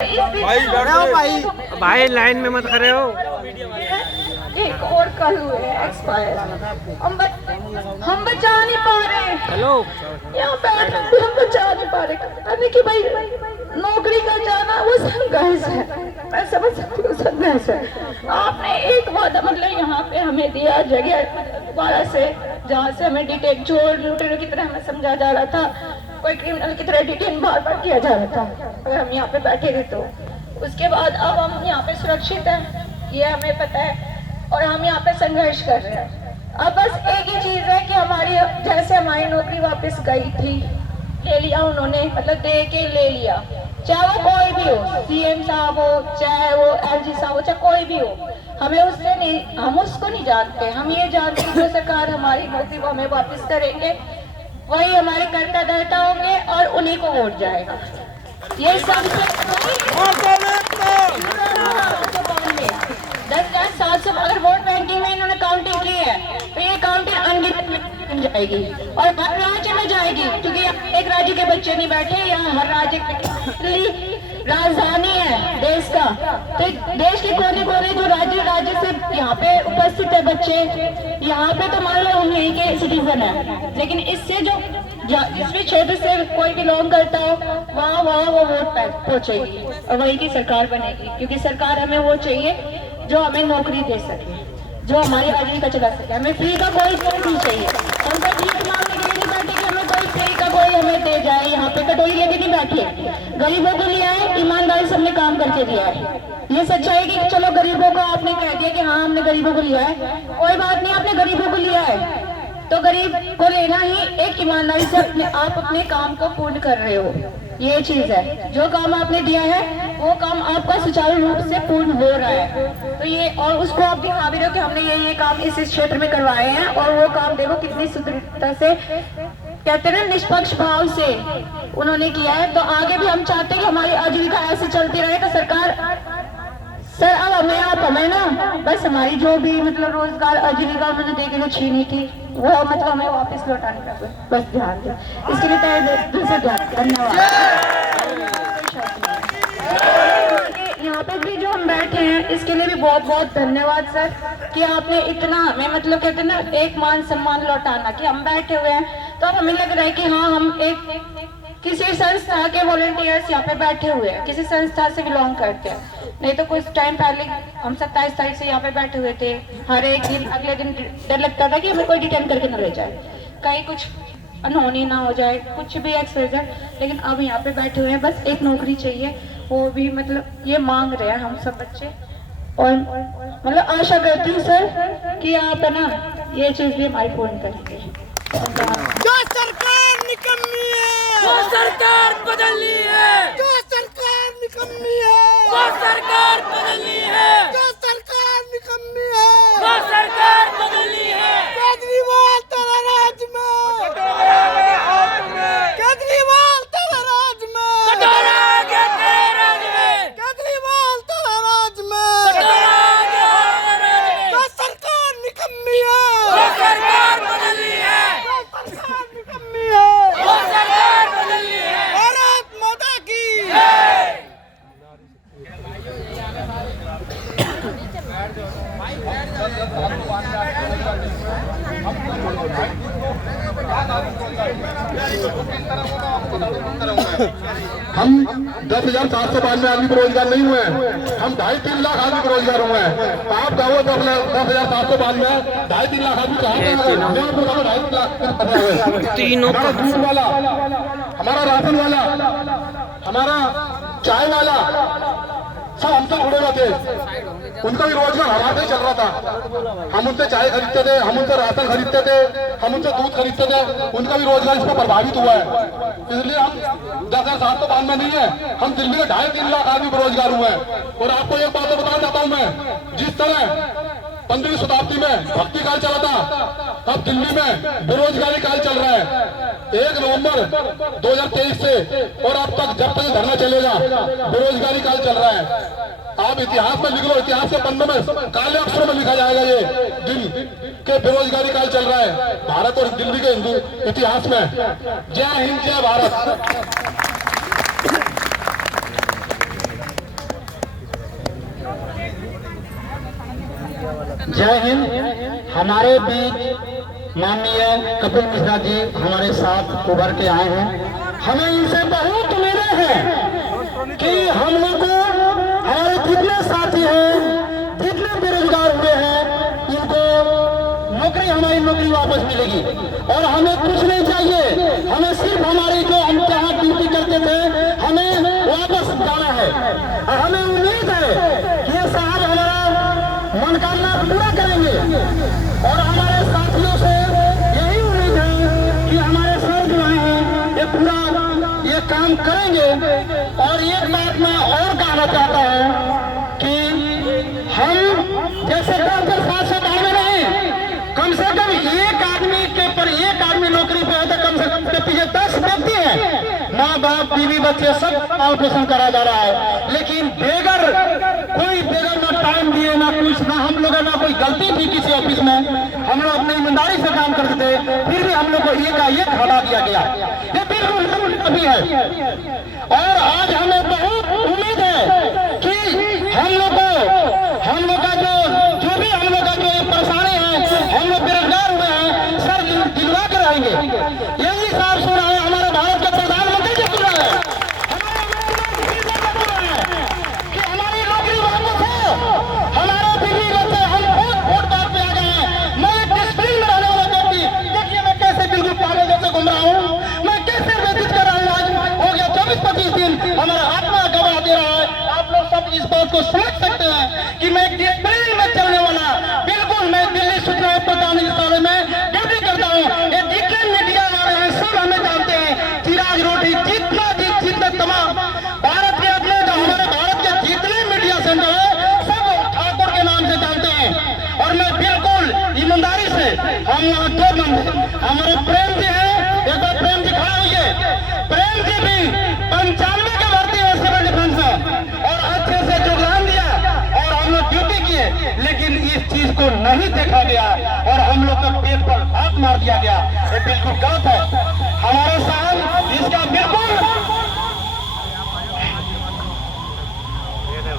भाई डर रहे हो भाई, भाई लाइन में मत खड़े हो। एक और कल हुए एक्सपायर, हम बचा नहीं पा रहे। हेलो, यहाँ बैठे भी हम बचा नहीं पा रहे। कहने कि भाई नौकरी का जाना वो संघर्ष है, मैं समझ सकती हूँ संघर्ष है। आपने एक वादा मतलब यहाँ पे हमें दिया जगह दोबारा से, जहाँ से हमें डिटेन चोर लुटेरों की तरह हमें समझा जा रहा था, कोई क्रिमिनल की तरह डिटेन बार बार किया जा रहा था अगर हम यहाँ पे बैठे थे तो। उसके बाद अब हम यहाँ पे सुरक्षित हैं, ये हमें पता है और हम यहाँ पे संघर्ष कर रहे हैं। अब बस एक ही चीज है कि हमारी जैसे हमारी नौकरी वापस गई थी, ले लिया उन्होंने, मतलब दे के ले लिया, चाहे वो कोई भी हो, सीएम साहब हो, चाहे वो एलजी साहब हो, चाहे कोई भी हो, हमें उससे नहीं, हम उसको नहीं जानते। हम ये जानते हैं जो सरकार हमारी नौकरी को हमें वापस करेंगे, वही हमारे कर्ता धर्ता होंगे और उन्हीं को वोट जाएगा। ये सबसे 10,700 अगर वोट बैंकिंग में इन्होंने काउंटिंग की है तो ये काउंटिंग अनगिनत में जाएगी और हर राज्य में जाएगी, क्योंकि एक राज्य के बच्चे नहीं बैठे यहाँ, हर राज्य की राजधानी है देश का, तो देश के कोने कोने जो राज्य से यहाँ पे उपस्थित है बच्चे, यहाँ पे तो मान लो हम यहीं के सिटीजन है, लेकिन इससे जो जिस भी क्षेत्र से कोई बिलोंग करता हो वहाँ वो वोट पहुंचेगी और वही की सरकार बनेगी, क्योंकि सरकार हमें वो चाहिए जो हमें नौकरी दे सके, जो हमारी आजीविका चला सके। हमें फ्री का कोई वोट नहीं चाहिए, हम तो भीख मांगने के लिए नहीं बैठे कि हमें कोई फ्री का कोई हमें दे जाए, यहाँ पे कटोरी लेके नहीं बैठे। गरीबों को लिया है, ईमानदारी से हमने काम करके दिया है। ये सच्चाई है कि चलो गरीबों को आपने कह दिया कि हाँ हमने गरीबों को लिया है, कोई बात नहीं, आपने गरीबों को लिया है तो गरीब को लेना ही एक ईमानदारी से आप अपने काम को पूर्ण कर रहे हो, ये चीज है। जो काम आपने दिया है वो काम आपका सुचारू रूप से पूर्ण हो रहा है, तो ये और उसको आप दिखा भी रहे हो कि हमने ये काम इस क्षेत्र में करवाए हैं और वो काम देखो कितनी सुदृढ़ता से, कहते हैं ना निष्पक्ष भाव से उन्होंने किया है। तो आगे भी हम चाहते हैं कि हमारी आजीविका ऐसे चलती रहे। तो सरकार सर अब हमें ना बस हमारी जो भी मतलब रोजगार आजीविका उन्होंने देके जो छीनी थी वो मतलब हमें वापस लौटाने का बस ध्यान दें, इसके लिए तहे दिल से धन्यवाद। यहाँ पे भी जो हम बैठे हैं इसके लिए भी बहुत बहुत धन्यवाद सर कि आपने इतना हमें मतलब कहते हैं ना एक मान सम्मान लौटाना, कि हम बैठे हुए हैं तो अब हमें लग रहा है कि हाँ हम एक किसी संस्था के वॉलंटियर्स यहाँ पे बैठे हुए हैं, किसी संस्था से बिलोंग करते हैं। नहीं तो कुछ टाइम पहले हम 27 तारीख से यहाँ पे बैठे हुए थे, हर एक दिन अगले दिन डर लगता था कि हमें कोई डिटेन करके न ले जाए, कहीं कुछ अनहोनी ना हो जाए, कुछ भी एक्सप्रेशन। लेकिन अब यहाँ पे बैठे हुए हैं, बस एक नौकरी चाहिए, वो भी मतलब ये मांग रहे हैं हम सब बच्चे, और मतलब आशा करती हूँ सर कि आप है ना ये चीज भी हमारी पूर्ण करेंगे। जो सरकार निकम्मी है, वो सरकार बदलनी है, जो सरकार निकम्मी है, वो सरकार बदलनी है, जो सरकार निकम्मी है, वो सरकार बदलनी है। केजरीवाल तेरा राज में, केजरीवाल तेरा राज में, कटोरा आ गया तेरे राज में, केजरीवाल तेरा राज में, कटोरा आ गया तेरे राज में। जो सरकार निकम्मी है, वो सरकार बदलनी है, जो सरकार निकम्मी है, वो सरकार बदलनी है। भारत माता की हम 10,792 आदमी बेरोजगार नहीं हुए हैं, हम 2.5-3 लाख आदमी बेरोजगार हुए हैं। आप कहो 10,792 2.5-3 लाख आदमी कहाँ पे 2.5 लाख तीनों हमारा दूध वाला, हमारा राशन वाला, हमारा चाय वाला सब हमसे जुड़े हुए थे, उनका भी रोजगार हमारे चल रहा था। हम उनसे चाय खरीदते थे, हम उनसे राशन खरीदते थे, हम उनसे दूध खरीदते थे, उनका भी रोजगार इस पर प्रभावित हुआ है। इसलिए हम 10,792 नहीं है, हम दिल्ली में 2.5-3 लाख आदमी बेरोजगार हुए हैं। और आपको एक बात बताना चाहता हूँ मैं, जिस तरह 15वीं शताब्दी में भक्ति काल चला था, अब दिल्ली में बेरोजगारी काल चल रहा है। 1 नवंबर 2023 से और अब तक जब तक धरना चलेगा बेरोजगारी काल चल रहा है। आप इतिहास में लिख लो, इतिहास के पन्नों में काले अक्षरों में लिखा जाएगा ये दिन के बेरोजगारी काल चल रहा है भारत और दिल्ली के हिंदू इतिहास में। जय हिंद, जय भारत। जय हिंद। हमारे बीच माननीय कपिल मिश्रा जी हमारे साथ उभर के आए हैं। हमें इनसे बहुत उम्मीदें हैं कि हम लोग को हमारे जितने साथी हैं, जितने बेरोजगार हुए हैं, इनको नौकरी, हमारी नौकरी वापस मिलेगी। और हमें कुछ नहीं चाहिए, हमें सिर्फ हमारी जो हम जहाँ ड्यूटी करते थे हमें वापस जाना है। और हमें उम्मीद है कि ये साहब हमारा मनोकामना पूरा करेंगे। और हमारे साथियों से यही उम्मीद है कि हमारे सर जो हैं ये पूरा ये काम करेंगे। और एक बात मैं और कहना चाहता हूँ कि हम जैसे 500 में नहीं, कम से कम एक आदमी के पर एक आदमी नौकरी पे है तो कम से कम के पीछे 10 व्यक्ति हैं, माँ बाप बीवी बच्चे सब ऑपरेशन करा जा रहा है। लेकिन बेगर कोई बेगर ना टाइम दिए ना कुछ, ना हम लोग ना कोई गलती थी किसी ऑफिस में, हम लोग अपनी ईमानदारी से काम करते थे, फिर भी हम लोग को एक हटा दिया गया। ये बिल्कुल अभी है। और आज हमें बहुत उम्मीद है कि हम लोग का जो भी हम लोग का जो परेशानी है, हम लोग बेरोजगार हुए हैं, सर दिलवा कर रहेंगे। यही साफ सुन रहा है हमारे भारत के प्रधानमंत्री जी सुन रहे हैं, कि हमारी नौकरी वापस हो, हमारे दिल्ली रहते हम बहुत वोट बात पे आ गए हैं। मैं डिसिप्लिन में रहने वाला व्यक्ति, देखिए मैं कैसे बिल्कुल पागल जैसे घूम रहा हूँ, मैं कैसे व्यतीत कर रहा हूँ। आज हो गया 24-25 दिन, हमारा आत्मा गवा दे रहा है। आप लोग सब इस बात को समझ सकते हैं कि मैं डिसिप्लिन में चलने वाला, बिल्कुल मैं दिल्ली सूचना प्रधान में ड्यूटी करता हूँ। ये जितने मीडिया वाले हैं सब हमें जानते हैं। चिराग रोटी जितने तमाम भारत के अपने जो हमारे भारत के जितने मीडिया सेंटर है सब ठाकुर के नाम से जानते हैं। और मैं बिल्कुल ईमानदारी से, हम यहाँ 2 नंबर हमारे प्रेम जी हैं, एक बार प्रेम जी खड़ा होइए। प्रेम जी भी 95 के भर्ती है सिविल डिफेंस में और अच्छे से योगदान दिया और हम लोग ड्यूटी किए, लेकिन इस चीज को नहीं देखा गया और हम लोग का पेट पर हाथ मार दिया गया। ये बिल्कुल गलत है। हमारे साथ इसका बिल्कुल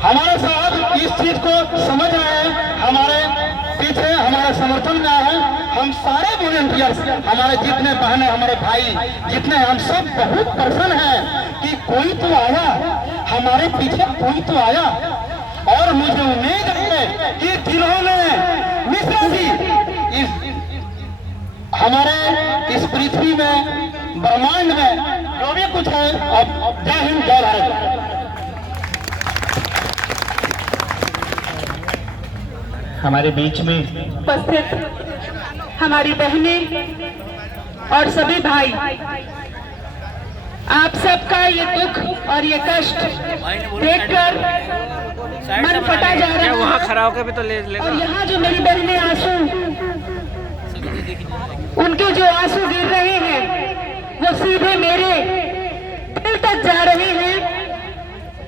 हमारे साथ इस चीज को समझ रहे हैं, हमारे पीछे हमारे समर्थन में आए हैं। हम सारे वॉलंटियर्स, हमारे जितने बहनें, हमारे भाई जितने, हम सब बहुत प्रसन्न हैं कि कोई तो आया, हमारे पीछे कोई तो आया। और मुझे उम्मीद है कि जिन्होंने मिश्रा जी हमारे इस पृथ्वी में, ब्रह्मांड में जो भी कुछ है, अब जय हिंद जय भारत। हमारे बीच में उपस्थित हमारी बहनें और सभी भाई, आप सबका ये दुख और ये कष्ट देखकर मन फटा जा रहा है। वहाँ खड़ा होकर भी तो ले और यहाँ जो मेरी बहनें आंसू, उनके जो आंसू गिर रहे हैं वो सीधे मेरे दिल तक जा रहे हैं।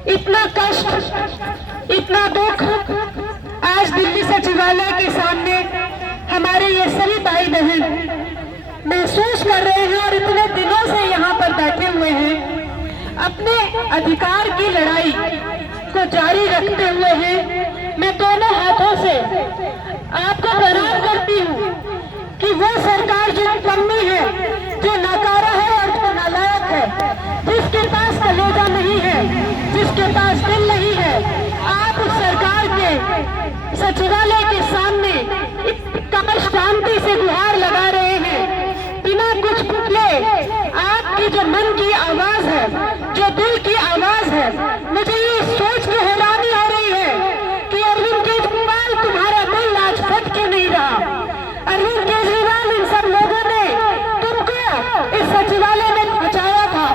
इतना कष्ट, इतना दुख आज दिल्ली सचिवालय के सामने हमारे ये सभी भाई बहन महसूस कर रहे हैं और इतने दिनों से यहाँ पर बैठे हुए हैं। अपने अधिकार की लड़ाई को जारी रखते हुए हैं। मैं दोनों हाथों से आपको प्रणाम करती हूँ कि वो सरकार जो कमी है, जो नकारा है और जो नालायक है, जिसके पास कलेजा नहीं है, जिसके पास दिल नहीं है, आप उस सरकार के सचिवालय के सामने इतना शांति से गुहार लगा रहे हैं, बिना कुछ बोले। आपकी जो मन की आवाज है, जो दिल की आवाज है, मुझे ये सोच के हैरानी हो रही है कि अरविंद केजरीवाल तुम्हारा दिल आज फट के नहीं रहा। अरविंद केजरीवाल, इन सब लोगों ने तुमको इस सचिवालय में पहुंचाया था।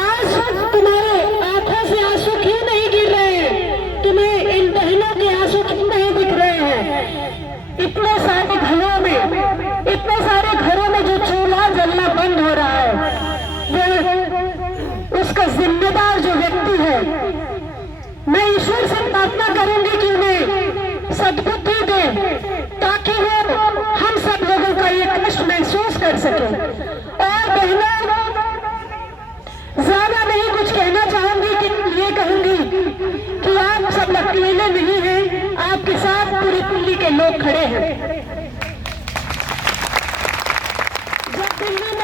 आज तुम्हारे आंखों से आंसू क्यों नहीं गिर रहे हैं? तुम्हें इन बहनों के आंसू क्यों नहीं दिख रहे हैं? इतने सारे घरों में जो चूल्हा जलना बंद हो रहा है, वो उसका जिम्मेदार जो व्यक्ति है, मैं ईश्वर से प्रार्थना करूंगी कि उन्हें सद्बुद्धि दे ताकि वो हम सब लोगों का ये कष्ट महसूस कर सके। और बहनों, ज्यादा नहीं कुछ कहना चाहूंगी कि ये कहूंगी कि आप सब अकेले नहीं हैं, आपके साथ पूरी दिल्ली के के लोग खड़े हैं। जब दिल्ली